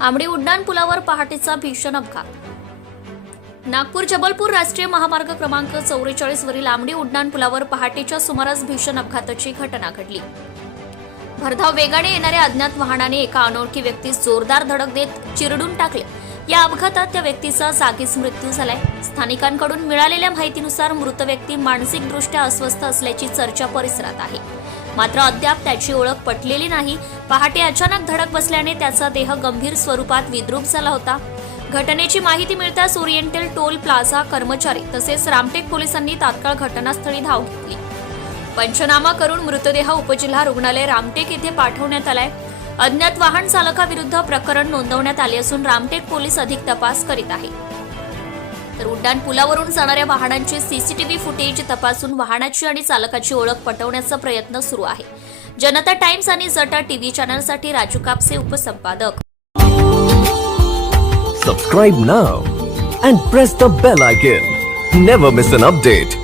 आमडी उड्डाण पुलावर पहाटेचा भीषण अपघात. नागपूर जबलपूर राष्ट्रीय महामार्ग क्रमांक चौवेचाळीस वरील आमडी उड्डाण पुलावर पहाटेच्या सुमारास भीषण अपघाताची घटना घडली. भरधाव वेगाने येणाऱ्या अज्ञात वाहनाने एका अनोळखी व्यक्तीस जोरदार धडक देत चिरडून टाकले. या अपघातात त्या व्यक्तीचा जागीच मृत्यू झालाय. स्थानिकांकडून मिळालेल्या माहितीनुसार मृत व्यक्ती मानसिकदृष्ट्या अस्वस्थ असल्याची चर्चा परिसरात आहे. मात्र अद्याप त्याची ओळख पटलेली नाही. पहाटे अचानक धडक बसल्याने त्याचा देह गंभीर स्वरूपात विद्रूप झाला होता. घटनेची माहिती मिळताच ओरिएंटल टोल प्लाझा कर्मचारी तसेच रामटेक पोलिसांनी तात्काळ घटनास्थळी धाव घेतली. पंचनामा करून मृतदेह उपजिल्हा रुग्णालय रामटेक येथे पाठवण्यात आलाय. अज्ञात वाहन चालकाविरुद्ध प्रकरण नोंदवण्यात आले असून रामटेक पोलीस अधिक तपास करीत आहे. उड्डाण पुलावरून जाणाऱ्या वाहनांची सीसीटीव्ही फुटेज तपासून वाहनाची आणि चालकाची ओळख पटवण्याचा प्रयत्न सुरू आहे. जनता टाइम्स आणि जटा टीव्ही चॅनलसाठी Raju Kapse उपसंपादक. Subscribe now and press the bell icon never miss an update